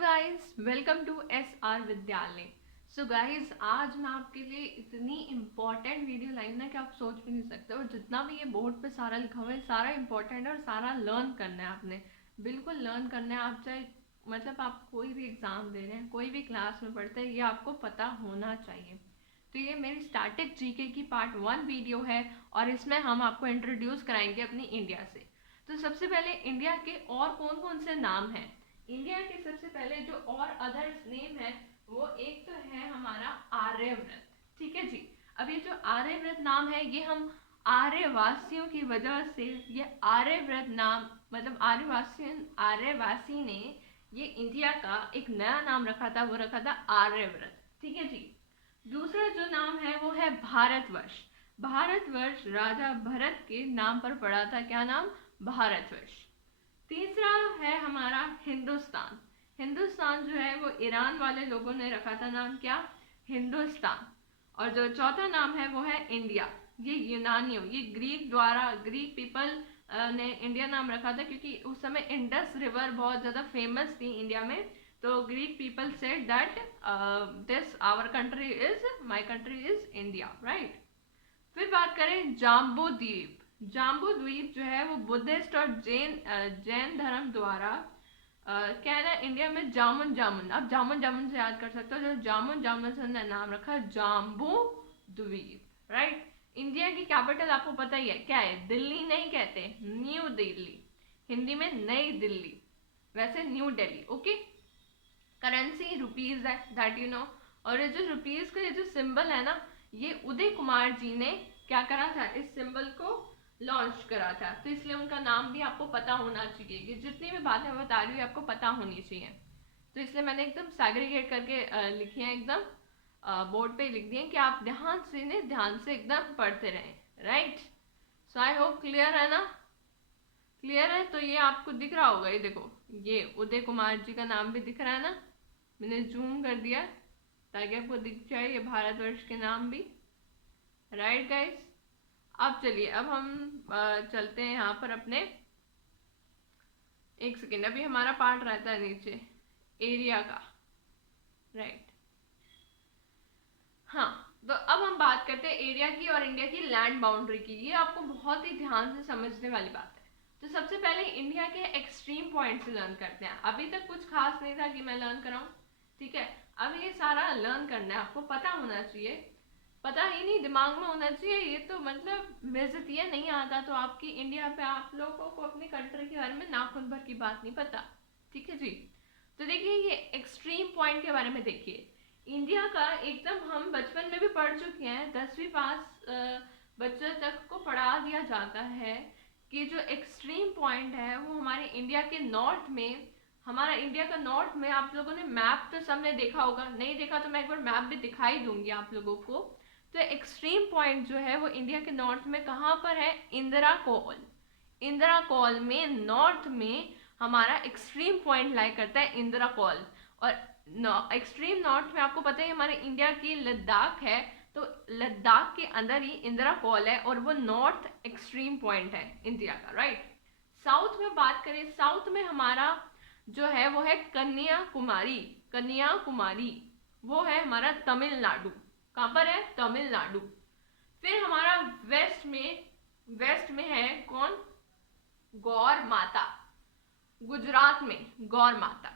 Guys, welcome to SR विद्यालय। So guys, आज मैं आपके लिए इतनी इम्पोर्टेंट वीडियो लाई ना कि आप सोच भी नहीं सकते। और जितना भी ये बोर्ड पे सारा लिखा हुआ है सारा इम्पोर्टेंट है और सारा लर्न करना है आपने। बिल्कुल लर्न करना है। आप चाहे मतलब आप कोई भी एग्ज़ाम दे रहे हैं, कोई भी क्लास में पढ़ते हैं, ये आपको पता होना चाहिए। तो ये मेरी स्टैटिक जीके की पार्ट 1 वीडियो है और इसमें हम आपको इंट्रोड्यूस कराएंगे अपनी इंडिया से। तो सबसे पहले इंडिया के और कौन कौन से नाम हैं। इंडिया के सबसे पहले जो और अदर्स नेम है वो एक तो है हमारा आर्यव्रत। ठीक है जी। अब ये जो आर्यव्रत नाम है ये हम आर्यवासियों की वजह से ये आर्यव्रत नाम मतलब आर्यवासी ने ये इंडिया का एक नया नाम रखा था, वो रखा था आर्यव्रत। ठीक है जी। दूसरा जो नाम है वो है भारतवर्ष। भारतवर्ष राजा भरत के नाम पर पड़ा था। क्या नाम? भारतवर्ष। तीसरा है हमारा हिंदुस्तान। हिंदुस्तान जो है वो ईरान वाले लोगों ने रखा था नाम। क्या? हिंदुस्तान। और जो चौथा नाम है वो है इंडिया। ये यूनानियों, ये ग्रीक पीपल ने इंडिया नाम रखा था क्योंकि उस समय इंडस रिवर बहुत ज़्यादा फेमस थी इंडिया में। तो Greek people said that this our country is my country is India, right. फिर बात करें जाम्बू द्वीप। जाम्बू द्वीप जो है वो बुद्धिस्ट और जैन धर्म द्वारा क्या है ना, इंडिया में जामुन जामुन, आप जामुन जामुन से याद कर सकते हो। जो जामुन जामुन से नाम रखा जाम्बू द्वीप, राइट। इंडिया की कैपिटल आपको पता ही है क्या है? दिल्ली नहीं कहते, न्यू दिल्ली। हिंदी में नई दिल्ली, वैसे new Delhi. Okay. Currency rupees है, दैट यू नो। और ये जो रुपीज का ये जो सिंबल है ना, ये उदय कुमार जी ने क्या करा था? इस सिंबल को लॉन्च करा था। तो इसलिए उनका नाम भी आपको पता होना चाहिए कि जितनी भी बातें मैं बता रही हूँ आपको पता होनी चाहिए। तो इसलिए मैंने एकदम सैग्रीगेट करके लिखी है, एकदम बोर्ड पे लिख दिए कि आप ध्यान से एकदम पढ़ते रहें, right. So I hope clear है ना? क्लियर है। तो ये आपको दिख रहा होगा, ये देखो, ये उदय कुमार जी का नाम भी दिख रहा है ना। मैंने जूम कर दिया ताकि आपको दिख जाए ये भारतवर्ष के नाम भी, राइट गाइस। अब चलिए, अब हम चलते हैं यहाँ पर अपने, एक सेकेंड, अभी हमारा पार्ट रहता है नीचे एरिया का, राइट। हाँ, तो अब हम बात करते हैं एरिया की और इंडिया की लैंड बाउंड्री की। ये आपको बहुत ही ध्यान से समझने वाली बात है। तो सबसे पहले इंडिया के एक्सट्रीम पॉइंट से लर्न करते हैं। अभी तक कुछ खास नहीं था कि मैं लर्न कराऊं, ठीक है। अब ये सारा लर्न करना है, आपको पता होना चाहिए। पता ही नहीं, दिमाग में होना चाहिए। ये तो मतलब बेइज्जती नहीं आता तो आपकी इंडिया पे आप लोगों को अपनी कंट्री के बारे में नाखून भर की बात नहीं पता, ठीक है जी। तो देखिए, ये एक्सट्रीम पॉइंट के बारे में देखिए। इंडिया का एकदम हम बचपन में भी पढ़ चुके हैं, 10वीं पास बच्चे तक को पढ़ा दिया जाता है कि जो एक्सट्रीम पॉइंट है वो हमारे इंडिया के नॉर्थ में, हमारा इंडिया का नॉर्थ में, आप लोगों ने मैप तो सबने देखा होगा, नहीं देखा तो मैं एक बार मैप भी दिखाई दूंगी आप लोगों को। तो एक्सट्रीम पॉइंट जो है वो इंडिया के नॉर्थ में कहाँ पर है? इंदिरा कोल। इंदिरा कॉल में नॉर्थ में हमारा एक्सट्रीम पॉइंट लाई करता है इंदिरा कॉल। और एक्सट्रीम नॉर्थ में आपको पता है हमारे इंडिया की लद्दाख है। तो लद्दाख के अंदर ही इंदिरा कॉल है और वो नॉर्थ एक्सट्रीम पॉइंट है इंडिया का, राइट। साउथ में बात करें, साउथ में हमारा जो है वो है कन्याकुमारी। कन्याकुमारी वो है हमारा तमिलनाडु। कहाँ पर है? तमिलनाडु। फिर हमारा वेस्ट में है कौन? गौर माता, गुजरात में गौर माता।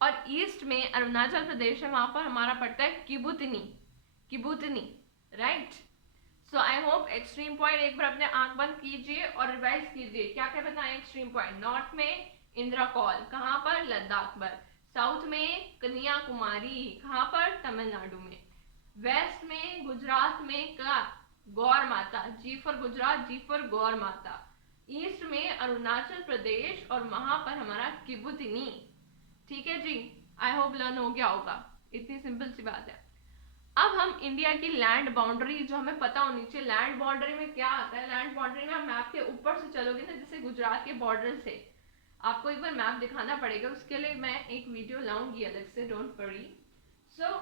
और ईस्ट में अरुणाचल प्रदेश है, वहां पर हमारा पड़ता है किबुतनी। किबुतनी, right. So I hope extreme point एक बार अपने आंख बंद कीजिए और रिवाइज कीजिए क्या क्या बताएं। एक्सट्रीम पॉइंट नॉर्थ में इंदिरा कॉल, कहाँ पर? लद्दाख पर। साउथ में कन्याकुमारी, कहाँ पर? तमिलनाडु में। वेस्ट में गुजरात में का गौर माता, जी फॉर गुजरात, जी फॉर गौर माता। ईस्ट में अरुणाचल प्रदेश और वहां पर हमारा किबुतनी, ठीक है जी। आई होप लर्न हो गया होगा, इतनी सिंपल सी बात है। अब हम इंडिया की लैंड बाउंड्री जो हमें पता होनी चाहिए। लैंड बाउंड्री में क्या आता है? लैंड बाउंड्री में आप मैप के ऊपर से चलोगे ना, जैसे गुजरात के बॉर्डर से आपको एक बार मैप दिखाना पड़ेगा, उसके लिए मैं एक वीडियो लाऊंगी अलग से, डोंट वरी। सो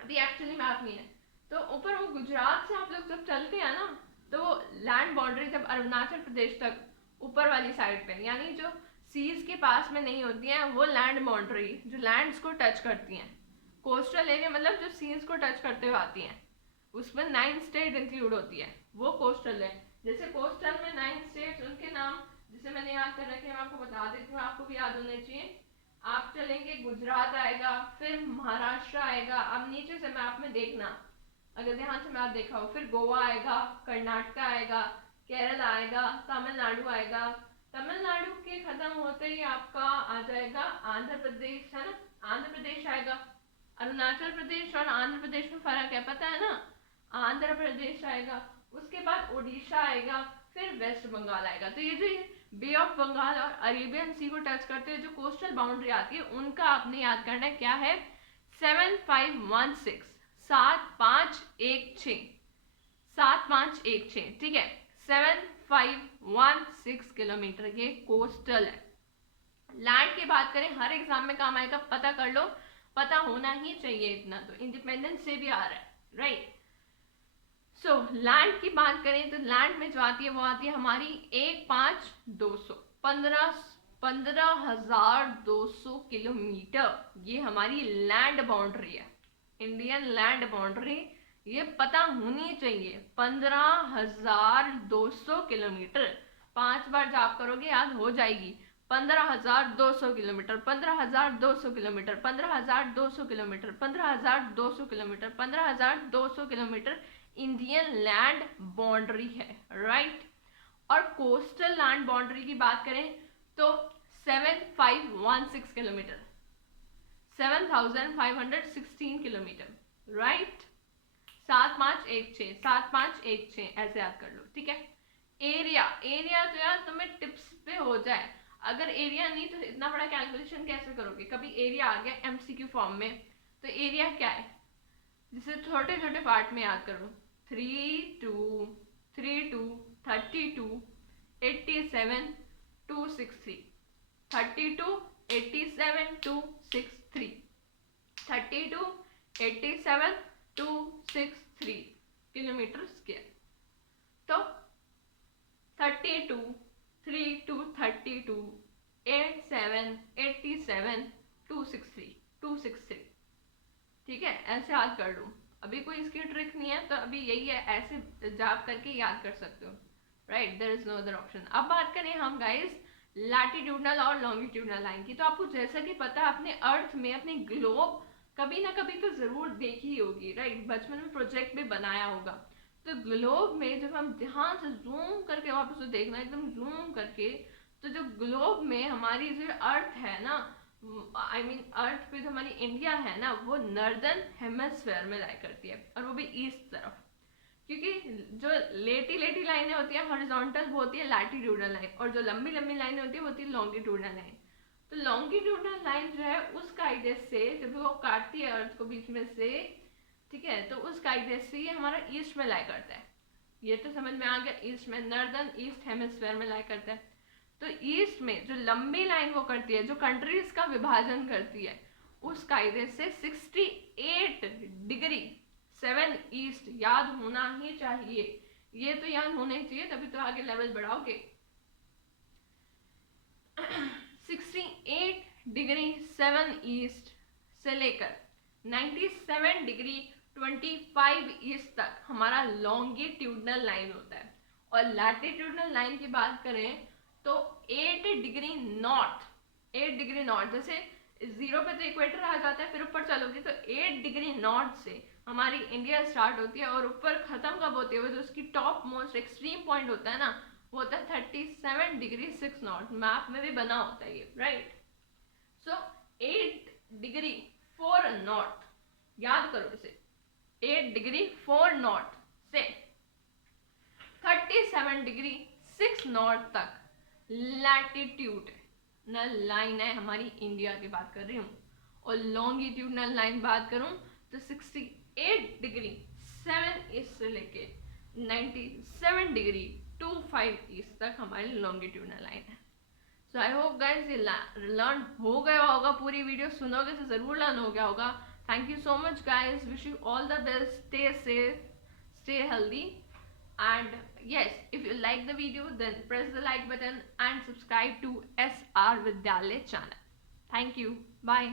अभी एक्चुअली मैप नहीं है। तो ऊपर वो गुजरात से आप लोग जब चलते हैं ना, तो लैंड बाउंड्री जब अरुणाचल प्रदेश तक ऊपर वाली साइड पे, यानी जो सीज के पास में नहीं होती हैं, वो लैंड बाउंड्री जो लैंड्स को टच करती हैं। कोस्टल एरिया मतलब जो सीज को टच करते हुए आती हैं, उसमें 9 स्टेट इंक्लूड होती है, वो कोस्टल है। जैसे कोस्टल में 9 स्टेट्स, उनके नाम जिसे मैंने याद कर रखे, मैं आपको बता देती हूँ, आपको भी याद होने चाहिए। आप चलेंगे, गुजरात आएगा, फिर महाराष्ट्र आएगा, अब नीचे से मैप में देखना, अगर ध्यान से मैप देखा हो, फिर गोवा आएगा, कर्नाटक आएगा, केरल आएगा, तमिलनाडु आएगा। तमिलनाडु के खत्म होते ही आपका आ जाएगा आंध्र प्रदेश, है ना, आंध्र प्रदेश आएगा। अरुणाचल प्रदेश और आंध्र प्रदेश में फर्क है, पता है ना, आंध्र प्रदेश आएगा, उसके बाद उड़ीसा आएगा, फिर वेस्ट बंगाल आएगा। तो ये जो बे ऑफ बंगाल और अरेबियन सी को टच करते हुए जो कोस्टल बाउंड्री आती है, उनका आपने याद करना है, क्या है, 7516, 7516, 7516, ठीक है, 7516 किलोमीटर ये कोस्टल है। लैंड की बात करें, हर एग्जाम में काम आएगा, पता कर लो, पता होना ही चाहिए, इतना तो इंडिपेंडेंस से भी आ रहा है, राइट। सो लैंड की बात करें तो लैंड में जो आती है वो आती है हमारी 15,200, 15,200 किलोमीटर, ये हमारी लैंड बाउंड्री है, इंडियन लैंड बाउंड्री, ये पता होनी चाहिए, 15,200 किलोमीटर। 5 बार जाप करोगे याद हो जाएगी, 15,200 kilometre, 15,200 kilometre, 15,200 kilometre, 15,200 kilometre, 15,200 kilometre Indian land boundary है, राइट। और कोस्टल लैंड बाउंड्री की बात करें तो 7516 किलोमीटर, 7516 किलोमीटर, राइट। 7516, 7516 ऐसे याद कर लो, ठीक है। एरिया, एरिया तो यार तुम्हें टिप्स पे हो जाए, अगर एरिया नहीं तो इतना बड़ा कैलकुलेशन कैसे करोगे। कभी एरिया आ गया एमसीक्यू फॉर्म में, तो एरिया क्या है, जिसे छोटे छोटे पार्ट में याद करो, 32, 32, 32, 87, 263, 32, 87, 263, 32, 87, 263 किलोमीटर स्क्वायर। तो 32, 32, 32, 87, 87, 263, 263, ठीक है, ऐसे याद कर लो। अभी कोई इसकी ट्रिक नहीं है, तो अभी यही है, ऐसे जाप करके याद कर सकते हो, right, there is no other option. अब बात करें हम गाइस लैटिट्यूडनल और लॉन्गिट्यूडनल लाइन की, तो आपको जैसा कि पता है अपने अर्थ में अपने ग्लोब कभी ना कभी तो जरूर देखी होगी, राइट, बचपन में प्रोजेक्ट भी बनाया होगा। तो ग्लोब में जब हम ध्यान से जूम करके वापस देखना, एकदम जूम करके, तो जो ग्लोब में हमारी जो अर्थ है ना, आई मीन अर्थ पे जो हमारी इंडिया है ना, वो नॉर्दर्न हेमिस्फीयर में लाई करती है, और वो भी ईस्ट तरफ, क्योंकि जो लेटी लेटी लाइनें होती हैं हॉरिजॉन्टल वो होती है लैटिट्यूडनल लाइन, और जो लंबी लंबी लाइनें होती है वो होती है लॉन्गिट्यूडनल लाइन। तो लॉन्गिट्यूडनल लाइन जो है उस कायदे से जब वो काटती है अर्थ को बीच में से, ठीक है, तो उस कायदे से ये हमारा ईस्ट में लाई करता है, ये तो समझ में आ गया, ईस्ट में, नॉर्दर्न ईस्ट हेमिस्फीयर में लाई करता है। तो ईस्ट में जो लंबी लाइन वो करती है, जो कंट्रीज का विभाजन करती है, उस कायदे से 68 डिग्री 7 ईस्ट याद होना ही चाहिए, ये तो याद होना ही चाहिए, तभी तो आगे लेवल बढ़ाओगे। 68 डिग्री 7 ईस्ट से लेकर 97 डिग्री 25 ईस्ट तक हमारा लॉन्गिट्यूडनल लाइन होता है। और लैटिट्यूडनल लाइन की बात करें तो 8 डिग्री नॉर्थ, 8 डिग्री नॉर्थ, जैसे 0 पे तो इक्वेटर आ जाता है, फिर ऊपर चलोगे तो 8 डिग्री नॉर्थ से हमारी इंडिया स्टार्ट होती है, और ऊपर खत्म कब होती है, वो जो उसकी टॉप मोस्ट एक्सट्रीम पॉइंट होता है ना, वो होता है 37 डिग्री 6 नॉर्थ, मैप में भी बना होता है ये, राइट। सो 8 डिग्री 4 नॉर्थ, याद करो इसे, 8 डिग्री 4 नॉर्थ से 37 डिग्री 6 नॉर्थ तक लैटिट्यूडनल लाइन है हमारी इंडिया की बात कर रही हूँ। और लॉन्गिट्यूडनल लाइन बात करूँ तो 68 डिग्री 7 ईस्ट से लेके 97 डिग्री 25 ईस्ट तक हमारी लॉन्गिट्यूडनल लाइन है। सो आई होप गाइस ये लर्न हो गया होगा, पूरी वीडियो सुनोगे तो ज़रूर लर्न हो गया होगा। Thank you so much guys, wish you all the best, stay safe, stay healthy, and yes, if you like the video, then press the like button and subscribe to SR Vidyalaya channel. Thank you. Bye.